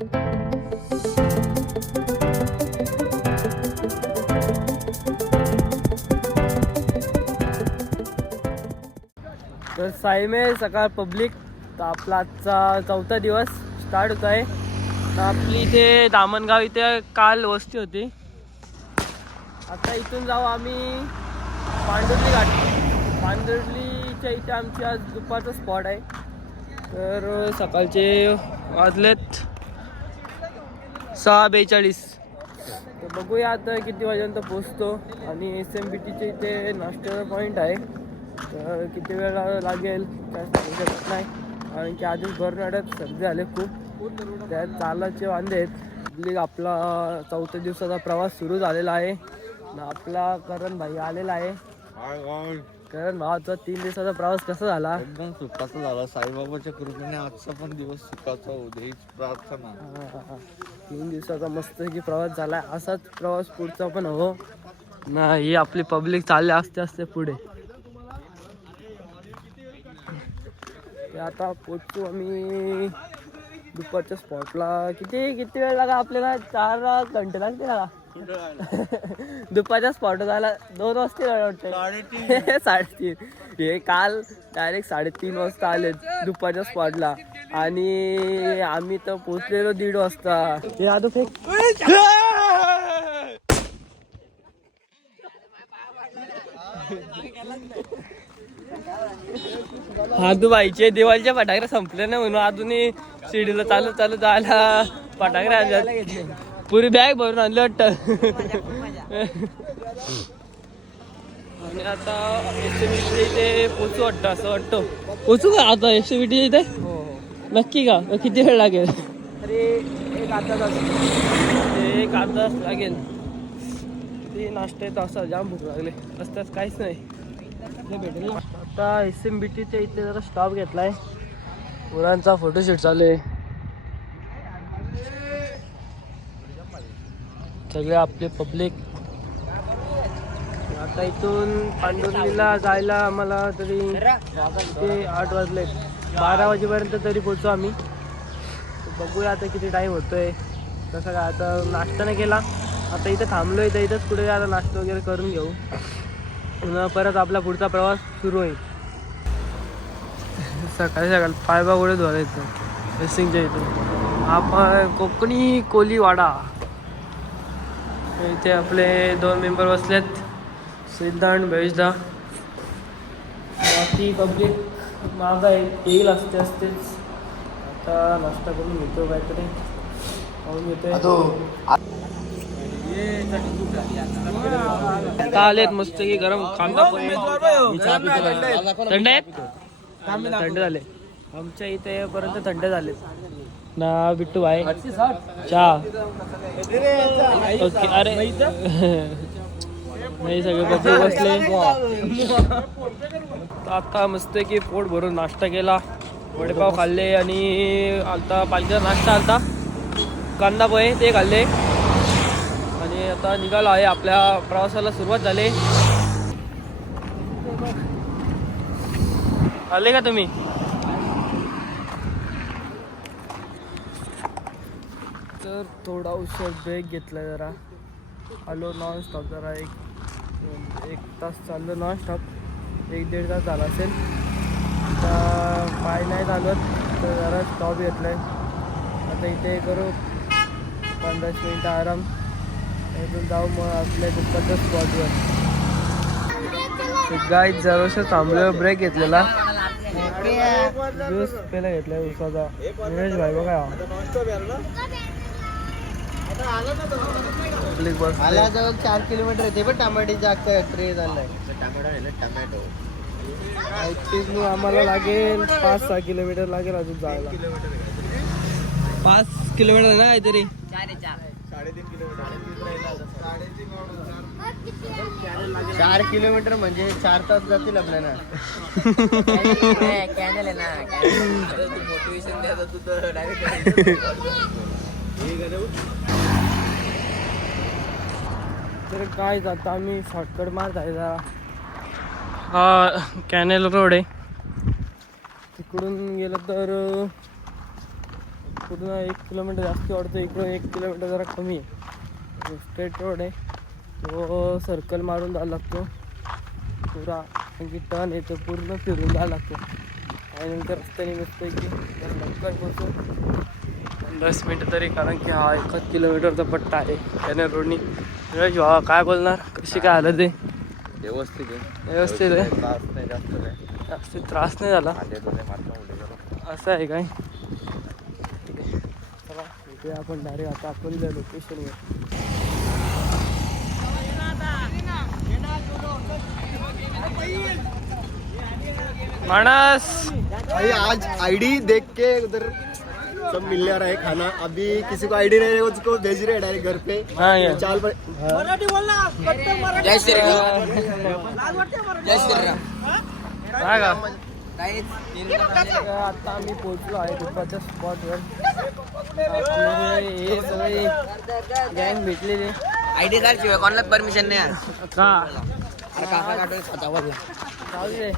तर साईमे सकाळ पब्लिक. तर आपला आजचा चौथा दिवस स्टार्ट होत आहे. तर आपली इथे दामणगाव इथे काल वस्ती होती. आता इथून जाऊ आम्ही पांडुर्ली घाट. पांडुर्लीच्या इथे आमची आज दुपारचा स्पॉट आहे. तर सकाळचे वाजलेत. सहा बेचाळीस तर बघूया आता किती वाजेपर्यंत पोचतो आणि एस एम बी टीच्या इथे नाश्त्याचा पॉईंट आहे. तर किती वेळ लागेल? काय सांगू शकत नाही. कारण की आधीच बरनाड्यात सर्दी झाले खूप. त्यात चालाचे वांदे आहेत. आपली आपला चौथ्या दिवसाचा प्रवास सुरू झालेला आहे. आपला करण भाई आलेला आहे. करण भावाचा तीन दिवसाचा प्रवास कसा झाला? एकदम सुखाचा झाला. साईबाबाच्या कृपेने आजचा पण दिवस सुखाचा हीच प्रार्थना. तीन दिवसाचा मस्त की प्रवास झाला. असाच प्रवास पुढचा पण हो. ना ही आपली पब्लिक चालले असते असते पुढे. ते आता पोचतो आम्ही दुपारच्या स्पॉटला किती किती वेळ लागा आपल्याला? चार घंटे लागते ना दुपारच्या स्पॉट जायला दोन वाजता वाटतं. साडेतीन. हे काल डायरेक्ट साडेतीन वाजता आले दुपारच्या स्पॉटला आणि आम्ही तर पोचलेलो दीड वाजता. हे आता फेक हादू बाईचे दिवाळीच्या फटाकड्या संपले नाही म्हणून अजूनही शिडीला चालू चालू फटाकड्या आणल्या पुरी बॅग भरून आणली वाटत. आणि आता एस इथे पोचू वाटतं असं वाटतं. पोचू का आता एस इथे? नक्की का? किती वेळ लागेल? अरे एक अर्धा तास. एक अर्धा तास लागेल. ते नाश्ता येतो असं जाम भूक लागले. रस्त्यात काहीच नाही. हे भेटेल आता एस एम बी टीच्या इथे जरा स्टॉप घेतलाय. मुलांचा फोटोशूट चालू आहे. सगळे आपले पब्लिक आता इथून पांडुर्लीला जायला आम्हाला तरी ते आठ वाजले. बारा वाजेपर्यंत तरी पोचू आम्ही. बघूया आता किती टाईम होतोय. कसं काय? आता नाश्ता नाही केला. आता इथं थांबलोय तर इथंच कुठे आता नाश्ता वगैरे करून घेऊ. पुन्हा परत आपला पुढचा प्रवास सुरू होईल. सकाळी सकाळी पायबा गोळे धुवायला इथं. रेसिंगच्या इथून आपण कोकणी कोलीवाडा. इथे आपले दोन मेंबर बसलेत. सिद्धांत भैसदा बाकी पब्लिक माग आहे येईल असते असतेच. आता नाश्ता करून घेतो काहीतरी. खाऊन घेतोय. आता आलेत मस्त की गरम कांदा पोहे थंड आहेत? थंड झाले. आमच्या इथे पर्यंत थंड झाले ना बिट्टू भाई। चहा ओके अरे। नाही सगळे बसले। बसले आता मस्त की पोट भरून नाश्ता केला. वडेपाव खाल्ले आणि आता पालखीचा नाश्ता आलता कांदा पोहे ते खाल्ले. आणि आता निघालो आहे आपल्या प्रवासाला सुरुवात झाली. आले का तुम्ही? तर थोडा उशीर ब्रेक घेतला जरा. आलो नॉन स्टॉप जरा एक एक तास चाललो नॉन स्टॉप एक दीड तास झाला असेल. आता पाय नाही चालत तर जरा स्टॉप घेतलाय. आता इथे करू. पंधरा मिनिटं आराम. इथून जाऊ मग आपल्या दुपारच्या स्पॉटवर गाय जराशा थांबल्यावर ब्रेक घेतलेला. ज्यूस पहिला घेतलाय उसाचा. निलेश भाई बघा. बस जवळ चार किलोमीटर आहे ते पण टमाटे ट्रे झालाय? टमॅटो ॲक्च्युली आम्हाला लागेल पाच सहा किलोमीटर लागेल अजून जायला. पाच किलोमीटर ना काहीतरी. चार किलोमीटर म्हणजे चार तास जातील आपल्याला. कॅनल आहे ना मोटिवेशन द्यायचं तू तर तर काय जाता आम्ही शॉर्टकट मारत आहे जरा. हा कॅनेल रोड आहे. तिकडून गेलं तर पूर्ण एक किलोमीटर जास्त वाढतो इकडं एक किलोमीटर जरा कमी आहे. स्ट्रेट रोड आहे. तो सर्कल मारून जायला लागतो. पुरा आणखी टर्न येतो. पूर्ण फिरून जायला लागतो. आणि नंतर रस्त्याने मस्त की लवकर पोहोचू दस मिनटं तरी कारण की हा एकच किलोमीटरचा पट्टा आहे. त्याने रोडनी काय बोलणार? कशी काय आलं ते व्यवस्थित आहे. व्यवस्थित आहे? त्रास नाही जास्त त्रास नाही झाला. असं आहे काय? चला भेटूया आपण डायरेक्ट आता आपण त्या लोकेशनवर मानस! भाई आज आईडी देख के उधर सब मिलने आ रहा है खाना। अभी किसी को आईडी नहीं है उसको भेज रहे हैं डायरेक्ट घर पे। हाँ चाल पर काय का? आता आम्ही पोहोचलो आहे दुपारच्या स्पॉटवर हे सगळे गँग भेटलेले. आयडी कार्ड शिवाय कोणाला परमिशन नाही आहे. का? अरे काका काढून स्वतःवर जाऊ दे.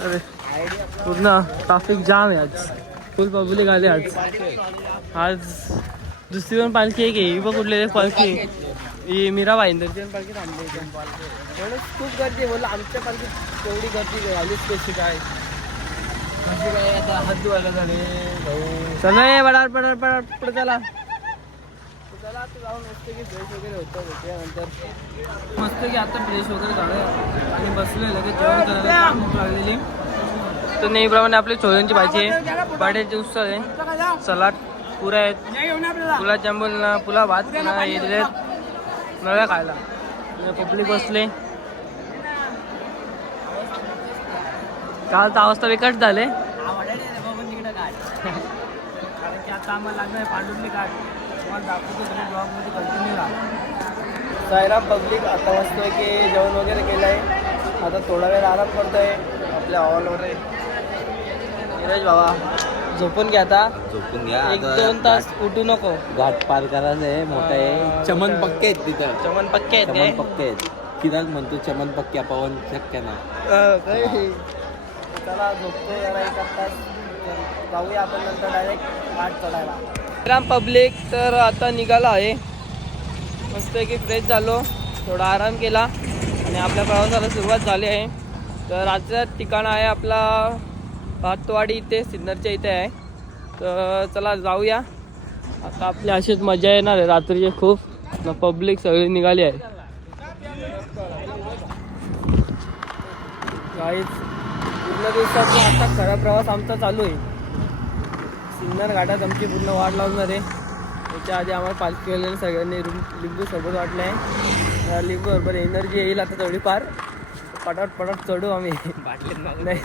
अरे. पूर्ण ट्राफिक जाम आहे आज. फुल पब्लिक आले आज. आज दुसरी पण पालखी आहे. की ही बघ कुठली आहे पालखी ही मीरा भाईंदरची पण पालखी थांबली. एवढं खूप गर्दी आहे. बोललं आमच्या पालखीत तेवढी गर्दी झालीच कशी काय कशी काय आता हात धुवायला झाले. चला ये बडार बडार बडार पुढे चला. चला आता जाऊन मस्त की फ्रेश वगैरे होतं. भेटूया मस्त की आता फ्रेश वगैरे झालं. आणि बसलोय लगेच. जेवण करायला लागलेली तर नेहमीप्रमाणे आपली छोल्यांची भाजी आहे. बटाट्याची उसळ आहे. सलाड पुऱ्या आहेत. गुलाबजामुन ना पुला भात हे दिले नव्या खायला. पब्लिक बसले. काल तर अवस्था विकट झाले. लागणार सायरा पब्लिक आता वाजतोय की जेवण वगैरे केलं आहे आता थोडा वेळ आराम करतोय. आपल्या हॉलवर नीरज बाबा झोपून घ्या आता. झोपून घ्या. एक आता दोन तास उठू नको. घाट पार करायचं आहे. मोठं. आहे चमन पक्के आहेत तिथं. चमन पक्के आहेत चमन पक्के आहेत. किराक म्हणतो चमन पक्क्या पवन शक्य ना अं, काय? चला झोपतो जरा एक तास. जाऊया आपण नंतर डायरेक्ट घाट चढायला. राम पब्लिक तर आता निघाला आहे. मस्त की फ्रेश झालो. थोडा आराम केला. आणि आपल्या प्रवासाला सुरुवात झाली आहे. तर आजचं ठिकाण आहे आपला भातवाडी इथे सिन्नरच्या इथे आहे. तर चला जाऊया. आता आपली अशीच मजा येणार आहे रात्रीचे खूप. पब्लिक सगळी निघाली आहे. काहीच पूर्ण दिवसाचा आता खरा प्रवास आमचा चालू आहे. सिन्नर घाटात आमची पूर्ण वाट लावणार आहे. त्याच्या आधी आम्हाला पालखीवाल्याने सगळ्यांनी रुम- लिंबू सोबत वाटलं आहे लिंबू बरोबर एनर्जी येईल आता थोडीफार. पटाट पटाट चढू आम्ही. नाही.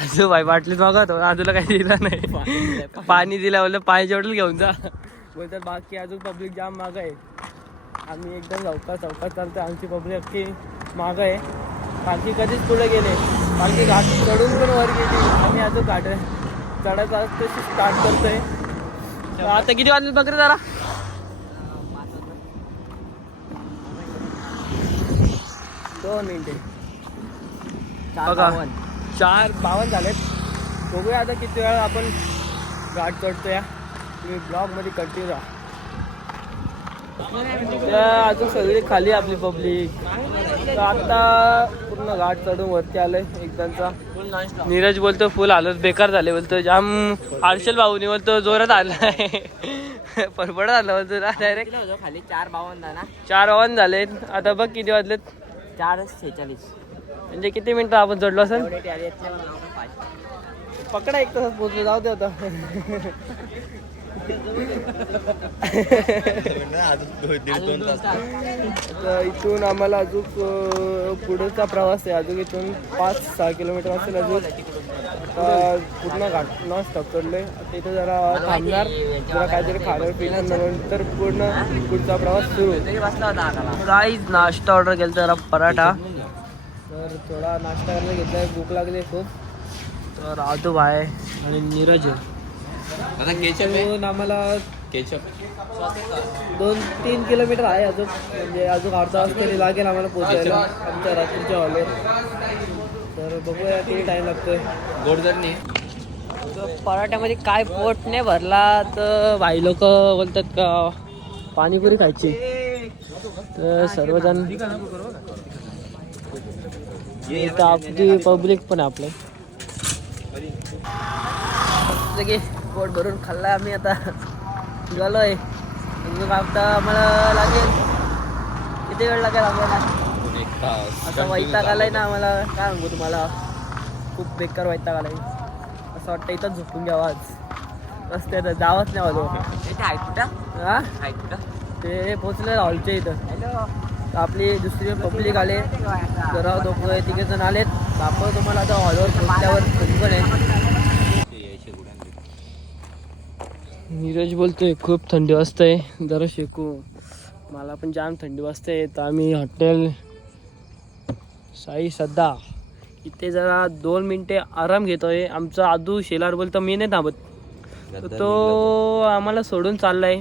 आजू भाई बाटलीत मागवतो आजूला काही दिलं नाही. पाणी दिलं बोललं पाणी जेवढं घेऊन जा. बोलतात बाकी अजून पब्लिक जाम मागं आहे. आम्ही एकदम चौकात चौकात चालतो आमची पब्लिक अख्खी मागं आहे. पालखी कधीच पुढे गेले पालखी घाट चढून पण वर गेली. आम्ही अजून घाट चढायचं तशी स्टार्ट करतोय. आता किती वाजले बघ रे जरा? दोन मिनिटे. बघा. चार बावन्न झालेत. बघूया आता किती वेळा आपण घाट चढतो या तुम्ही ब्लॉगमध्ये कंटिन्यू राहा. त्या अजून सगळी खाली आपली पब्लिक तर आता पूर्ण घाट चढून वरती आलंय एकदाचा नीरज बोलतो फुल हालत बेकार झाले बोलतो. जाम हर्षल भाऊनी बोलतो जोरात आलाय. परपडत आलं बोलतो. डायरेक्ट खाली चार बावन्न ना चार आव्हान झाले आता बघ किती वाजलेत. चार सेहेचाळीस. म्हणजे किती मिनिटं आपण चढलो असेल. पकडा एक तास पोहोचलो जाऊ दे आता. दीड दोन तास. आता इथून आम्हाला अजून पुढचा प्रवास आहे. अजून इथून पाच सहा किलोमीटर असेल अजून. पूर्ण घाट न स्टॉप करलोय आता इथं जरा थांबणार. जरा काहीतरी खाणं पिणं नंतर पूर्ण पुढचा प्रवास सुरू. काहीच नाश्ता ऑर्डर केला जरा पराठा. तर थोडा नाश्ता करायला घेतलाय. भूक लागली खूप. तर आजू आहे आणि नीरज आहे. आता केचप आहे? इथून आम्हाला केचप. दोन तीन किलोमीटर आहे अजून. म्हणजे अजून अर्धा तास तरी लागेल आम्हाला पोहोचायला. आमच्या रात्रीच्या हॉलवर तर बघूया किती टाईम लागतोय. गोड जर्नी तर पराठ्यामध्ये काय पोट नाही भरला तर भाई लोक बोलतात का पाणीपुरी खायची. तर सर्वजण आपली पब्लिक पण आपलं. पोट भरून खाल्ला आम्ही आता. गेलोय अजून आता आम्हाला लागेल. किती वेळ लागेल आपल्याला? आता वैताग आलाय ना आम्हाला. काय सांगू तुम्हाला? खूप बेकार वैताग आलाय असं वाटतं इथंच झोपून घ्यावं आज. रस्त्यात जावंच नाही इथे कुठं? ते पोचले हॉलच्या इथं. आपली दुसरी पब्लिक आले. जरा दोघं तिघे जण आलेत. दाखव तुम्हाला आता हॉलवर पोचल्यावर पण आहे. नीरज बोलतोय खूप थंडी वाजते जरा शेकू. मला पण जाम थंडी वाजते. तर आम्ही हॉटेल साई सध्या इथे जरा दोन मिनटे आराम घेतोय. आमचा आदू शेलार बोलतो मी नाही थांबत. तर तो आम्हाला सोडून चाललाय.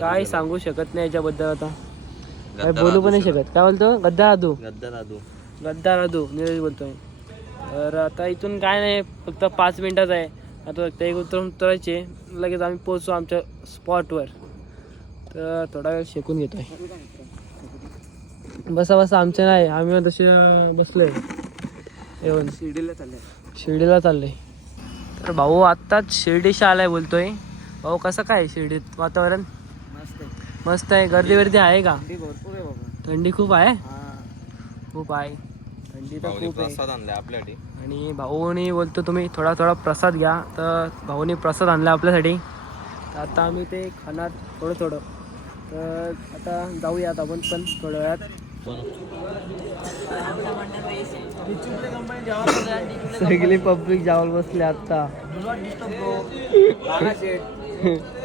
काय सांगू शकत नाही याच्याबद्दल आता. काय बोलू पण नाही शकत. काय बोलतो? गद्दा आदू. गद्दा दादू गद्दार आदू नीरज बोलतोय. तर आता इथून काय नाही फक्त पाच मिनिटाच आहे. आता फक्त एक उतरून उतरायचे. लगेच आम्ही पोहोचू आमच्या स्पॉटवर तर थोडा वेळ शेकून घेतोय. बसा बसा आमचे नाही आम्ही तसे बसलोय. येऊन. शिर्डीला चाललंय. शिर्डीला चाललोय. तर भाऊ आत्ताच शिर्डीशी आलाय बोलतोय. भाऊ कसं काय शिर्डीत वातावरण? मस्त आहे. मस्त आहे. गर्दी वर्दी आहे का? थंडी भरपूर आहे बाबा. थंडी खूप आहे? हा. खूप आहे. थंडी तर खूप आहे. प्रसाद आणलाय आपल्यासाठी. आणि भाऊनी बोलतो तुम्ही थोडा थोडा प्रसाद घ्या. तर भाऊनी प्रसाद आणला आपल्यासाठी. तर आता आम्ही ते खाणार थोडं थोडं. तर आता जाऊयात आपण पण थोड्या वेळात. सगळी पब्लिक जावल बसले आता.